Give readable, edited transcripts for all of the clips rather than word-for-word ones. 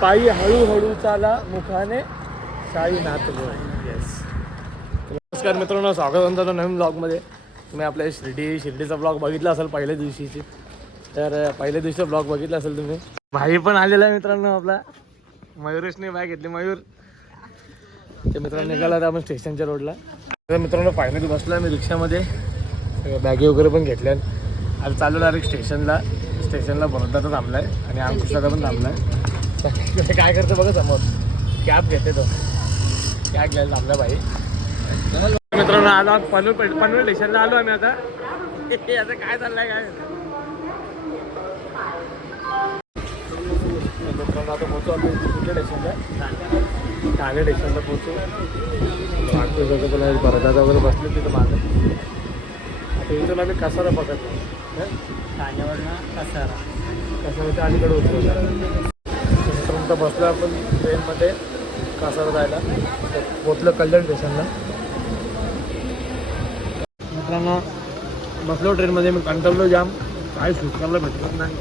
पायी हळूहळू चाला मुखाने साई नाथ बोल. येस. नमस्कार मित्रांनो, स्वागत आहे तुमचं नवीन ब्लॉगमध्ये. तुम्ही आपल्या शिर्डीचा ब्लॉग बघितला असेल पहिल्या दिवशीची. तर पहिल्या दिवशीचा ब्लॉग बघितला असेल तुम्ही. भाई पण आलेला आहे मित्रांनो आपला. मयुरेशने बाय घेतली. मयूर ते मित्रांनो निघाला होता आपण स्टेशनच्या रोडला. तर मित्रांनो फायनली बसला मी रिक्षामध्ये. बॅगी वगैरे पण घेतल्या. आज चालू डायरेक्ट स्टेशनला बरोदाचा थांबलाय आणि अंकुशदादा पण थांबलाय. काय करतो बघा समोर. कॅब घेते तो. कॅब घ्यायला थांबला भाई. मित्रांनो आलो पनवेल स्टेशनला आलो आम्ही आता. आता काय चाललंय काय मित्रांनो आता पोहोचू आम्ही कुठल्या स्टेशनला. ठाणे स्टेशनला पोहोचू. बरोदाचा वगैरे बसले तिथं मागं. आता इथून आम्ही कसारा पकडतो. ठाण्यावरनं कसाराच्या अलीकडे उतरवलं. बसलो आपण ट्रेनमध्ये कसारा जायला. पोचलं कल्याण स्टेशनला. मित्रांनो बसलो ट्रेनमध्ये. मी कंटाळलो जाम. काय सुटकारला भेटत नाही.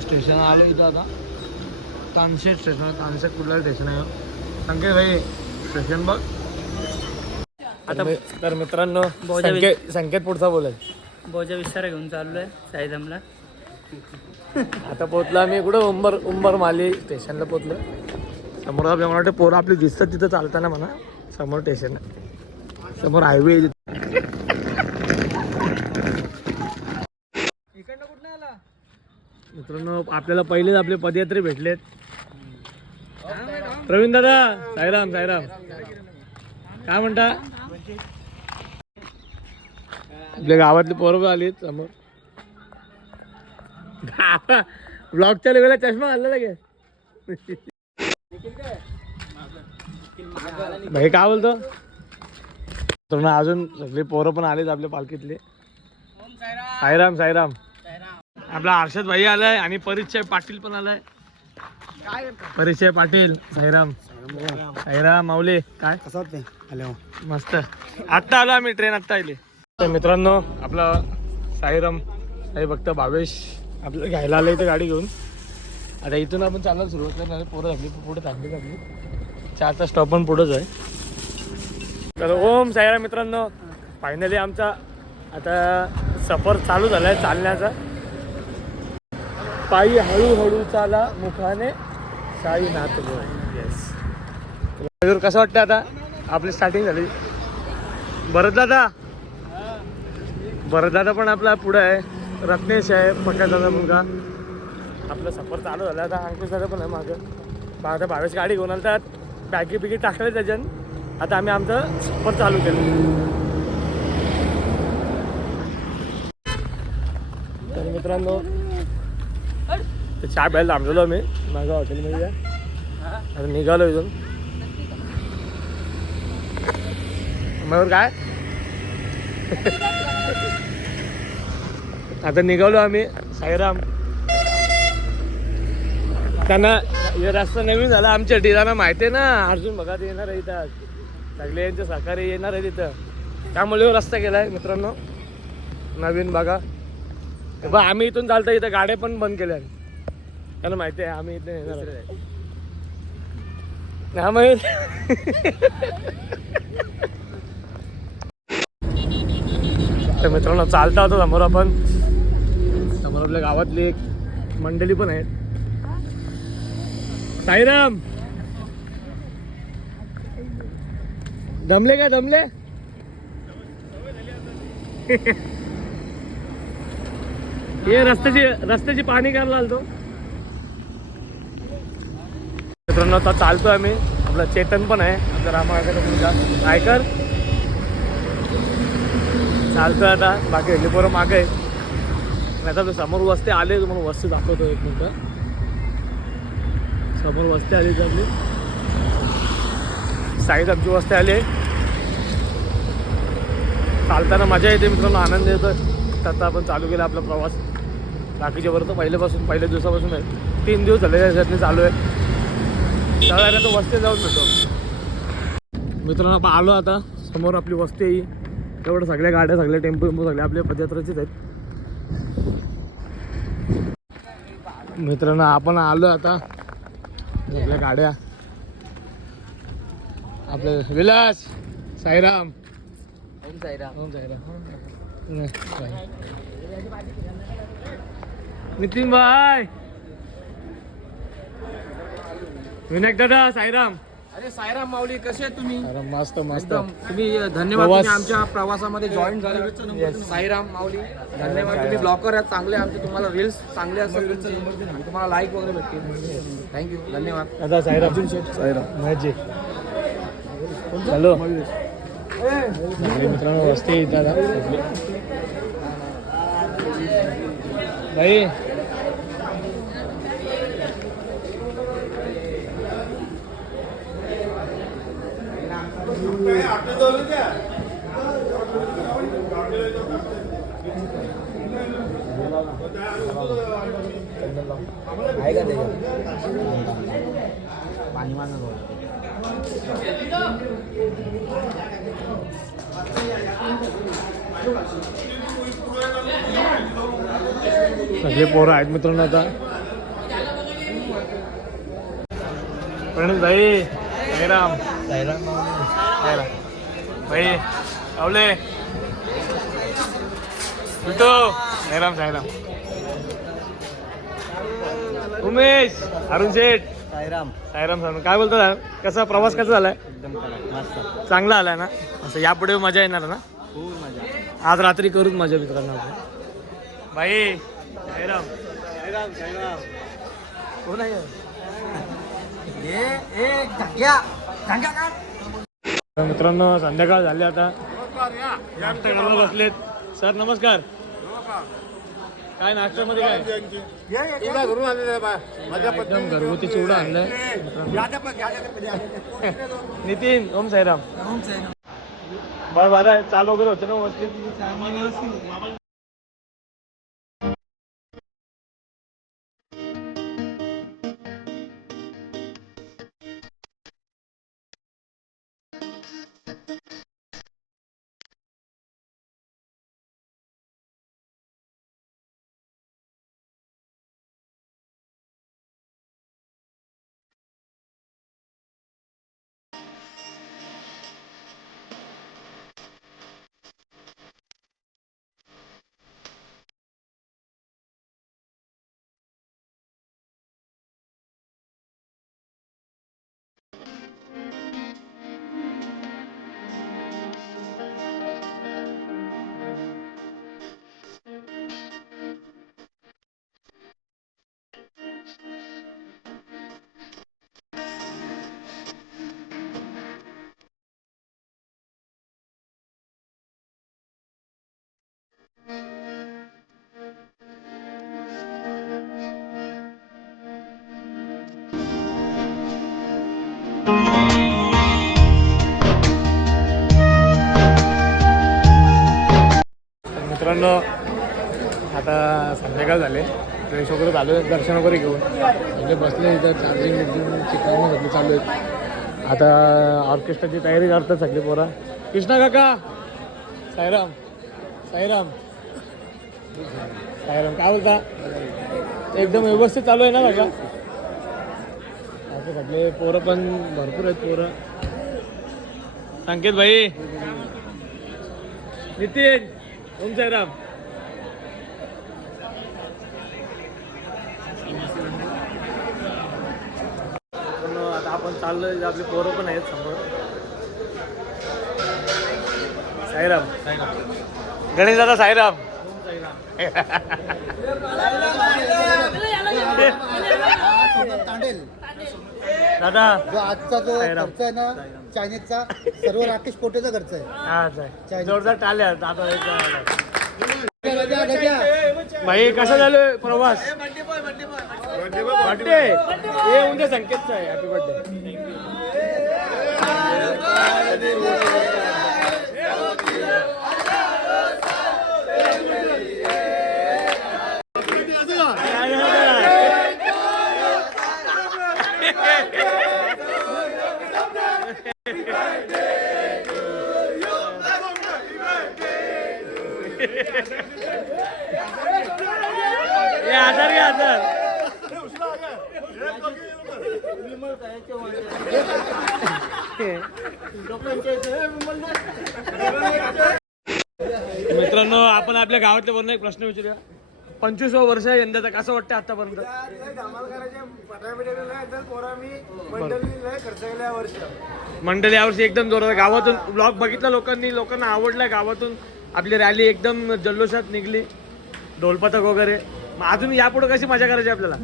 स्टेशन आलो इथं आता. तानशेट स्टेशन. तानशेट कुठलं स्टेशन आहे सांगे भाई स्टेशन बघ आता. तर मित्रांनो संकेत पुढचा बोलाय. बोजा विस्तारा घेऊन चाललोय साईधामला. आता पोहोचलो आम्ही कुठं उंबर माली स्टेशनला पोहोचलो. समोर आपल्या मला वाटतं पोरं आपली दिसतात तिथं चालताना म्हणा. समोर स्टेशन समोर हायवे. मित्रांनो आपल्याला पहिलेच आपले पदयात्री भेटलेत. प्रवीण दादा साईराम काय म्हणता. आपल्या गावातली पोरं आलीत समोर. ब्लॉगच्या लेवलला चष्मा घालला लगे. भाई काय बोलतो. तर अजून सगळे पोरं पण आलेत आपल्या पालखीतले. साईराम आपला हर्षद भाई आलाय आणि परिचय पाटील पण आलाय. परिचय पाटील. साईराम माऊली काय कसं वाटतंय. हॅलो मस्त. आत्ता आलो आम्ही. ट्रेन आत्ता आली. तर मित्रांनो आपला साईराम साई भक्त भावेश आपल्याला घ्यायला आलं इथं गाडी घेऊन. आता इथून आपण चालायला सुरुवात करणार. पोरं लागली पुढे थांबली आपली. 4चा स्टॉप पण पुढंच आहे. तर ओम साईराम मित्रांनो फायनली आमचा आता सफर चालू झाला आहे चालण्याचा. पायी हळूहळू चाला मुखाने साई नाथ बोल. येस. कसं वाटतं आता आपली स्टार्टिंग झाली. भरतदादा पण आपला पुढं आहे. रत्नेश आहे पक्यादादा मुलगा. आपलं सफर चालू झालं. आता अंकुशदादा पण आहे मागं. आता भावेश गाडी घेऊन आलं. तर बॅगी बिगी टाकले त्याच्यानं. आता आम्ही आमचं सफर चालू केलं. तर मित्रांनो चहा प्यायला थांबलेलो आम्ही माझ्या हॉटेलमध्ये. आता निघालो इथून. मग काय आता निघालो आम्ही. साईराम त्यांना हे रस्ता नवीन झाला आमच्या ठिकाणा माहिती आहे ना. अर्जुन भगात येणार आहे इथं. सगळे यांचे सहकारी येणार आहे तिथं. त्यामुळे रस्ता केलाय मित्रांनो नवीन बघा. बघा आम्ही इथून चालतो. इथं गाड्या पण बंद केल्या. त्याला माहिती आहे आम्ही इथे येणार आहे. तर मित्रांनो चालता होतो समोर आपण. समोर आपल्या गावातली एक मंडळी पण आहेत. साईराम दमले का दमले. हे रस्त्याची पाणी करायला आलतो. मित्रांनो आता चालतो आम्ही. आपला चेतन पण आहे आपल्या रामायकडे मुलगा ऐकर. चालतोय आता. बाकी हल्ली पोरं मागे आहे. आता समोर वस्ती आले. तुम्हाला वस्ती दाखवतो एक मिनिट. समोर वस्ती आली तर आपली साईड आमची वस्ती आली. चालताना मजा येते मित्रांनो. आनंद येतो. आता आपण चालू केला आपला प्रवास. बाकीच्या बरं तर पहिल्या दिवसापासून आहे. 3 दिवस झाले त्याच्यातनी चालू आहे. त्यावेळेला तो वस्ती जाऊन भेटतो. मित्रांनो आपण आलो आता. समोर आपली वस्ती आहे. एवढं सगळ्या गाड्या सगळे टेम्पो सगळे आपल्या पदयात्राचेच आहेत. मित्रांनो आपण आलो आता आपल्या गाड्या आपले विलास साईराम ओम साईराम. ओम साईराम नितीन भाई विनायक दादा साईराम. अरे साईराम माऊली कसे आहे तुम्ही? साईराम मस्त मस्त. एकदम तुम्ही धन्यवाद. प्रवास. तुम्ही आमच्या प्रवासामध्ये जॉईन झाले. साईराम माऊली धन्यवाद. तुम्ही ब्लॉकर आहात चांगले आमचे. तुम्हाला रील्स चांगले असतात तुमचे आणि तुम्हाला लाईक वगैरे भेटतील. थँक्यू धन्यवाद. दादा साईराम साईराम माझे हॅलो सगळे मित्रांनो वस्ती इथं भाई आहे का त्याच्यात पाणी मागं सगळे पोरं आहेत मित्रांनो आता. प्रणित भाई साईराम साईराम भाई आवले बिटो साईराम साईराम उमेश अरुण शेठ साईराम साईराम साईराम. काय बोलतो कसा प्रवास कसा झालाय? एकदम मस्त चांगला आलाय ना? असं यापुढे मजा येणार ना? खूप मजा. आज रात्री करूच मजा मित्रांनो आपण. भाई साईराम साईराम साईराम. कोण आहे? मित्रांनो संध्याकाळ झाली आता. नाश्ता करायला बसलेत. सर नमस्कार. काय नाश्त्यामध्ये काय? एकदम घरगुती चिवडा आणलाय. नितीन ओम साईराम. बरं बरं चालू वगैरे होतं ना व्यवस्थित. मित्रांनो आता संध्याकाळ झाले. फ्रेश वगैरे चालू आहे. दर्शन वगैरे घेऊन म्हणजे बसले इथं चार्जिंग बिर्जिंगची कामं सगळी चालू आहेत. आता ऑर्केस्ट्राची तयारी करतात सगळे पोरा. कृष्णा काका साईराम साईराम साईराम काय बोलता? एकदम व्यवस्थित चालू आहे ना सगळं? असं सगळे पोरं पण भरपूर आहेत पोरं. संकेत भाई नितीन ओम साईराम. आता आपण चाललोय. आपली पोरं पण आहेत समोर. साईराम गणेश दादा साईराम. दादा जो आजचा जो साईराम. खर्च आहे ना चायनीजचा सर्व राकेश पोटेचा खर्च आहे. हा साहेब जोरदार टाळ्या. दादा गजा, गजा. भाई कसा झालोय प्रवास? बर्थडे हे उद्या संकेतचा आहे. Happy birthday. हे आधार घ्या आधार. मित्रांनो आपण आपल्या गावातल्या वरून एक प्रश्न विचारूया. 25 वर्ष आहे यंदाचा, कसं वाटतं आतापर्यंत? मंडळी यावर्षी एकदम जोरात गावातून ब्लॉग बघितला लोकांनी, लोकांना आवडला. गावातून आपली रॅली एकदम जल्लोषात निघली, ढोलपथक वगैरे. मग अजून यापुढे कशी मजा करायची आपल्याला?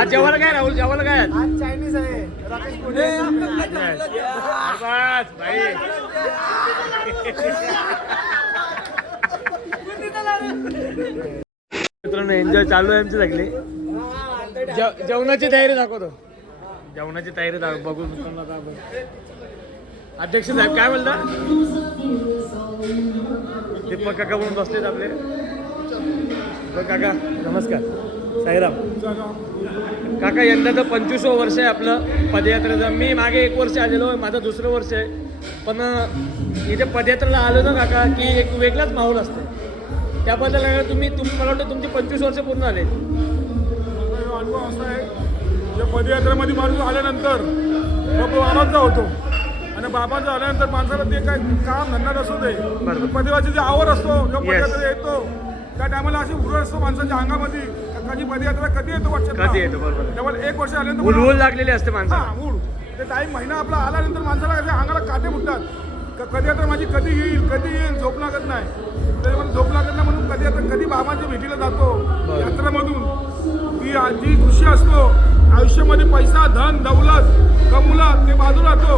आज जेवायला काय राहुल, जेवायला काय आहे? चायनीज आहे राकेश पुढे बस भाई. मित्रांनो एन्जॉय चालू आहे आमची सगळी. जेवणाची तयारी दाखवतो, जेवणाची तयारी बघू मित्रांनो. आता आपण अध्यक्ष साहेब काय बोलता? दीपक काका म्हणून बसलेत आपले. दीपक काका नमस्कार. साईराम काका, यंदा तर 25 वर्ष आहे आपलं पदयात्रेचं. मी मागे 1 वर्ष आलेलो आहे, माझं 2रं वर्ष आहे. पण इथे पदयात्रेला आलो ना काका की एक वेगळाच माहोल असतो. त्याबद्दल तुम्ही मला वाटतं तुमची 25 वर्ष पूर्ण आले. अनुभव असा आहे या पदयात्रेमध्ये माणूस आल्यानंतर बाबांचा होतो आणि बाबांचा आल्यानंतर माणसाला ते काय काम धंदा असू दे, पदयात्रेची जी आवड असतो जेव्हा पदयात्रा येतो त्या टायमाला अशी उरळ असतो माणसाच्या अंगामध्ये. कधी पदयात्रा कधी येतो वाटतं, कधी येतो बरोबर. त्यामुळे 1 वर्ष आल्यानंतर उलवून लागलेली असते माणसं. मूड ते टाईम महिना आपला आल्यानंतर माणसाला कशा अंगाला काटे फुटतात. पदयात्रा माझी कधी येईल झोप लागत नाही. त्याच्यामध्ये झोप लागत नाही म्हणून कधी बाबांच्या भेटीला जातो यात्रेमधून. ती जी खुशी असतो आयुष्यामध्ये, पैसा धन दौलत कमवलं ते बाजूला राहतो,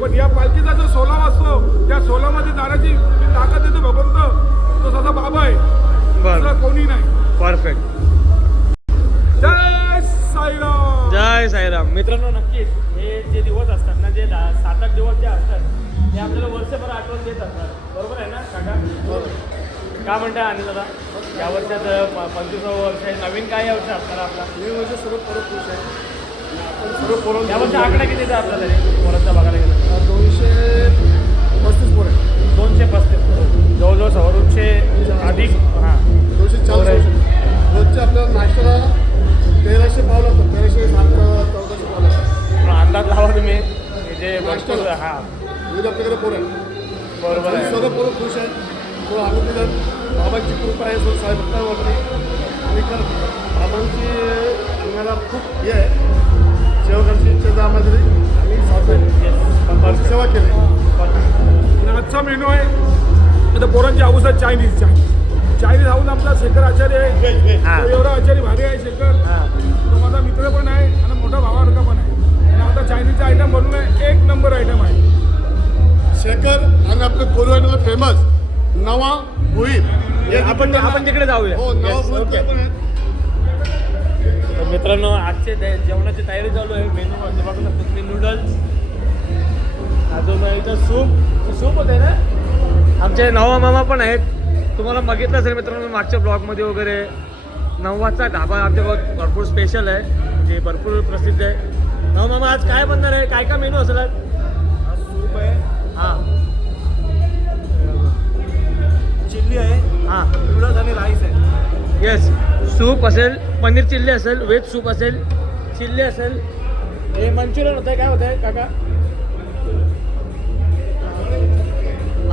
पण या पालखीचा जो सोलावा असतो त्या सोलामध्ये जाण्याची जी ताकद देतो भगवंत, तो स्वतः बाबा आहे, दुसरं कोणी नाही. परफेक्ट. जय साईराम. जय साईराम. मित्रांनो नक्कीच हे जे दिवस असतात ना, जे 7-8 दिवस जे असतात ते आपल्याला वर्षभर आठवण देत असतात. बरोबर आहे ना काका? का म्हणताय आणि दादा या वर्षात 25 वर्ष आहे, नवीन काय या वर्षी असणार आपला? हे वर्ष सर्व खुश आहे. आपण सर्व पोरं या वर्षी आकडा किती आहे आपल्याला पोरांचा बघायला गेलं? 235 पोरं आहे. 235 जवळजवळ 200 अधिक. हां 240 रोजचे आपल्याला नाश्त्याला 1300 पाव लागतो. 1300-1400 पाव लागतात. अंदाज लावा तुम्ही हे जे भरपूर. हां रोज आपल्याकडे पोरं आहे. बरोबर आहे. सर्व पोरं खुश आहे. तो आनंद बाबांची कृपा आहे सो साहेबांवरती. आणि तर बाबांची आम्हाला खूप हे आहे सेवकांची इच्छा आम्हाला आम्ही साथ सेवा केली. आणि आजचा मेनू आहे आता पोरांची हाऊस आहे चायनीज हाऊस. आमचा शेखर आचार्य आहे. एवढा आचार्य भारी आहे शेखर. तो माझा मित्र पण आहे आणि मोठा भावासारखा पण आहे. आणि आता चायनीजचा आयटम बनवून आहे, 1 नंबर आयटम आहे शेखर. आणि आपलं कोरोना फेमस नवा भुईर. आपण तिकडे जाऊया. हो नवा भुईर पण आहे. तर मित्रांनो आजचे जेवणाची तयारी चालू आहे. मेनू बघू शकतो तुम्ही. नूडल्स, अजून इथं सूप होते ना. आमचे नवा मामा पण आहेत. तुम्हाला बघितलं असेल मित्रांनो मागच्या ब्लॉगमध्ये वगैरे. नवाचा ढाबा आमच्या गावात भरपूर स्पेशल आहे, जे भरपूर प्रसिद्ध आहे. नवा मामा आज काय बनणार आहे, काय काय मेनू असेल आज? सूप आहे, हां चिल्ली आहे, हां नूडल्स आणि राईस आहे. येस. सूप असेल, पनीर चिल्ली असेल, व्हेज सूप असेल, चिल्ली असेल. हे मंचुरियन होतं आहे, काय होतं आहे काका?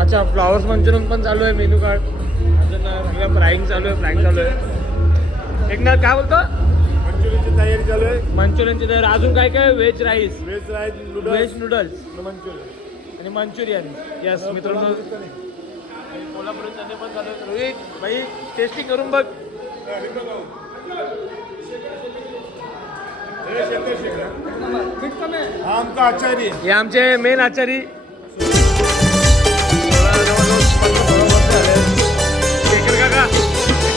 अच्छा फ्लॉवर्स मंचुरियन पण चालू आहे मेनू कार्ड. अजून सगळं फ्राईंग चालू आहे. एकनाथ काय बोलतो? मंचुरियनची तयारी चालू आहे. मंचुरियनची तयारी. अजून काय काय? Veg rice, veg rice, veg noodles Manchurian आणि मंचुरियन. येस मित्रांनो कोल्हापूर पण चालू आहे. रोहित भाई टेस्टिंग करून बघ. हा आमचा आचार्य. हे आमचे मेन आचारी. शेखर काका.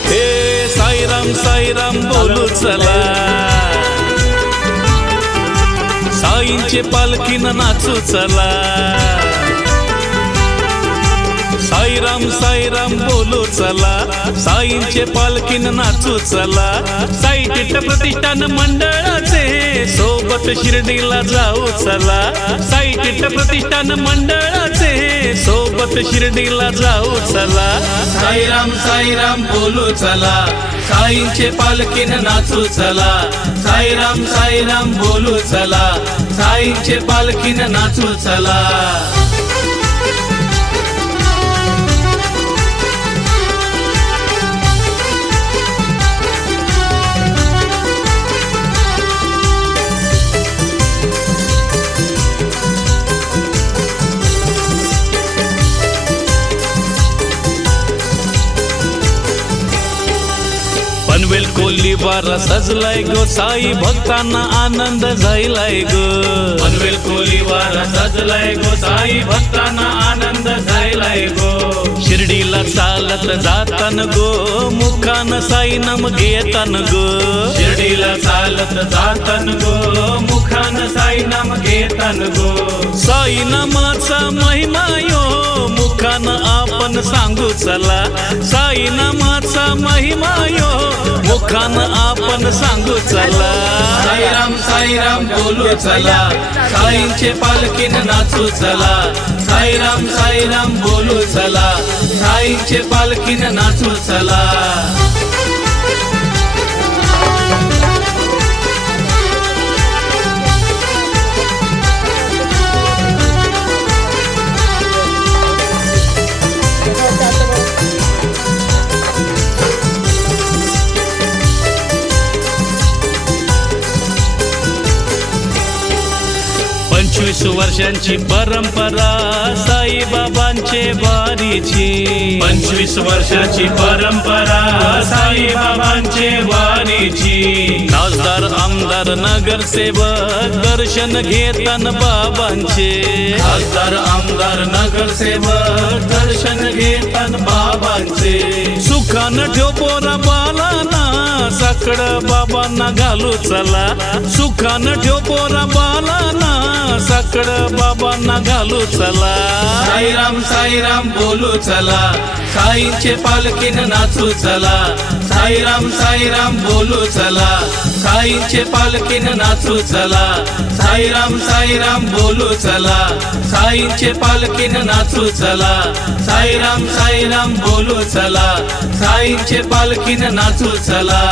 हे साईराम साईराम बोलू चला, साईंचे पालखीनं नाचू चला. साई साईराम बोलू चला, साईंचे पालखीन नाचू चला. साई तीर्थ प्रतिष्ठान मंडळाचे सोबत शिर्डीला जाऊ चला. साई तीर्थ प्रतिष्ठान मंडळाचे सोबत शिर्डीला जाऊ चला. साईराम बोलू चला, साईंचे पालखीन नाचू चला. साईराम बोलू चला, साईंचे पालखीन नाचू चला. पनवेल कोलीवारा सजलाय गो, साई भक्तांना आनंद झालाय गो. पनवेल कोलीवारा सजलाय गो, साई भक्तांना आनंद झालाय गो. शिर्डीला चालत जातान गो, मुखान साई नाम घेतान गो. शिर्डीला चालत जातान गो, मुखान साई नाम घेतान गो. साई नामाचा महिमा यो मुखान आपण सांगू चला. साई नामाचा महिमा यो मुखान आपण सांगू चला. साईराम बोलू चला, साईंचे पालखीन नाचू चला. साईराम बोलू चला, साईंचे पालखीन नाचू चला. पंचवीस वर्षांची परंपरा साईबाबांचे वारीची. 25 वर्षाची परंपरा साईबाबांचे वारीची. खासदार आमदार नगरसेवक दर्शन घेतान बाबांचे. खासदार आमदार नगरसेवक दर्शन घेतान बाबांचे. सुखान ठेव पोरा बालाना, साकड बाबांना घालू चला. सुखान ठेव पोरा बालाना, साकड बाबांना घालू चला. साईराम बोलू चला, साईंचे पालखीन नाचू चला. साईराम बोलू चला, साईंचे पालखीन नाचू चला. साईराम बोलू चला, साईंचे पालखीन नाचू चला. साईराम बोलू चला, साईंचे पालखीन नाचू चला.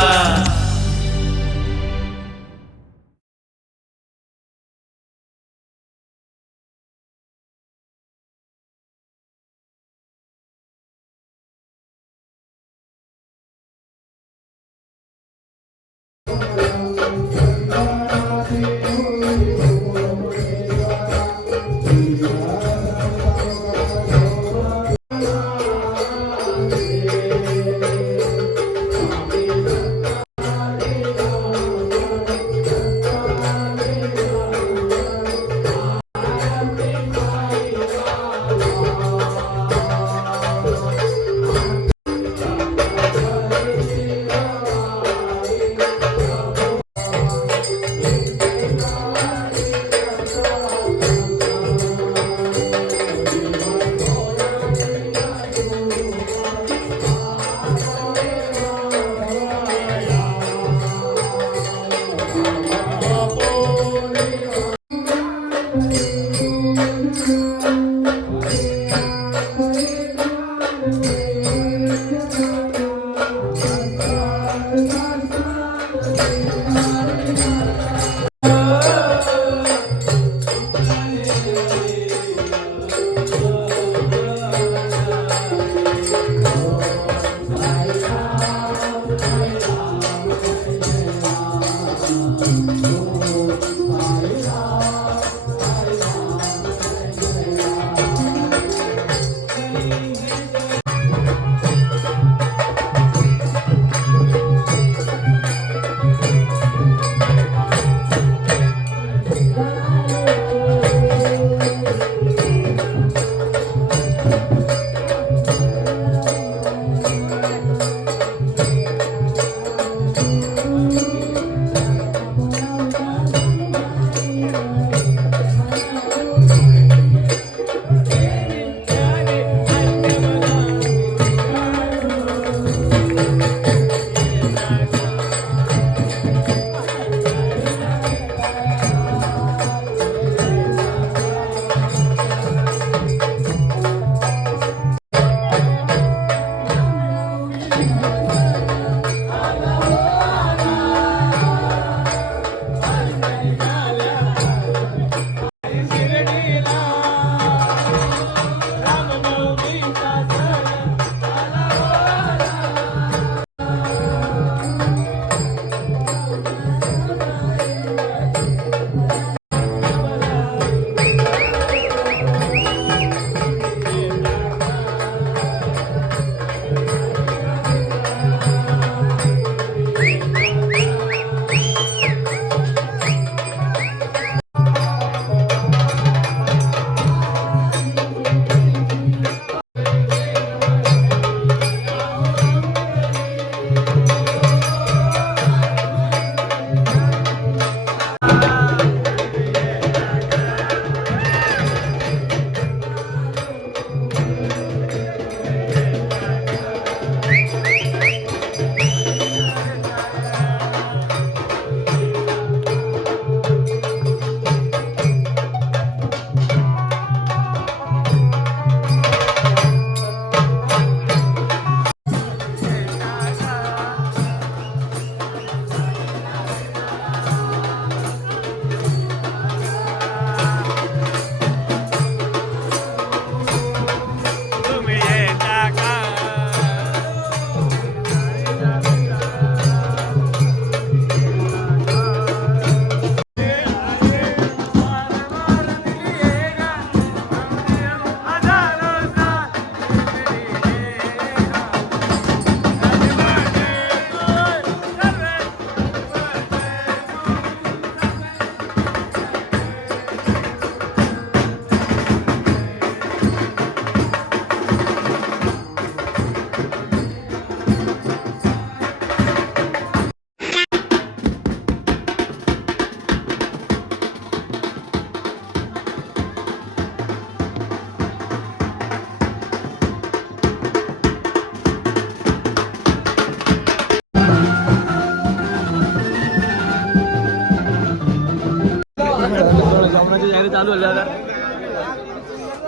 चालू झाले आता.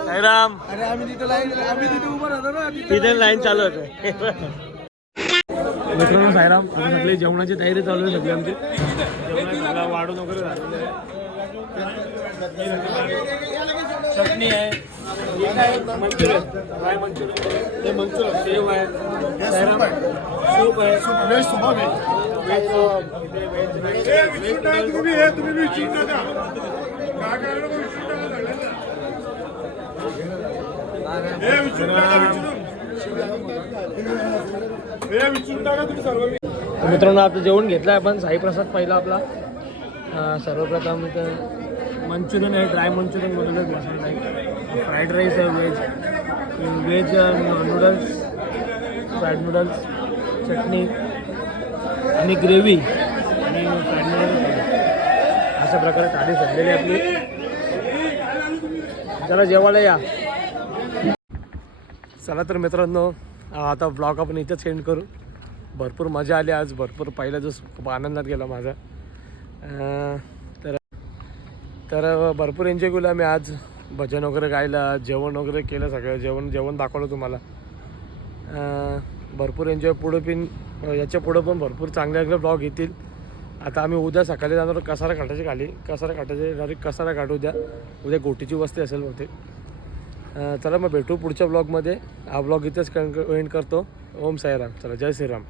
साईराम. अरे आम्ही तिथे उभं राहतो ना तिथे लाईन चालू होते. मित्रांनो साईराम, आता सगळी जेवणाची तयारी चालू आहे सगळी आमची. जेवणाला वाढून वगैरे झालेलं आहे. चटणी आहे, मंचुरियन, फ्राय मंचुरियन, ते मंचुरियन, शेव आहे, साईराम सूप आहे, मित्रांनो आता जेवण घेतलं आहे आपण. साईप्रसाद पहिला आपला. सर्वप्रथम इथं मंचुरियन आहे, ड्राय मंचुरियन बनवलं मसाला आहे, फ्राईड राईस आहे, व्हेज नूडल्स, फ्राईड नूडल्स, चटणी आणि ग्रेव्ही आणि फ्राईड नूडल्स. अशा प्रकारे थाळी सजलेली आपली. चला जेवायला या. चला तर मित्रांनो, आता ब्लॉग आपण इथंच एंड करू. भरपूर मजा आली आज, भरपूर पहिला दिवस खूप आनंदात गेला माझा. तर भरपूर एन्जॉय केलं आम्ही आज. भजन वगैरे गायला, जेवण वगैरे केलं, सगळं जेवण दाखवलं तुम्हाला. भरपूर एन्जॉय. याच्या पुढं पण भरपूर चांगले ब्लॉग येतील. आता आम्ही उद्या सकाळी जाणार कसारा घाटाच्या खाली. डायरेक्ट कसारा घाट उद्या गोटीची वस्ती असेल होते. चला मग भेटू पुढच्या ब्लॉगमध्ये. हा ब्लॉग इथेच एंड करतो. ओम साईराम. चला, जय श्रीराम.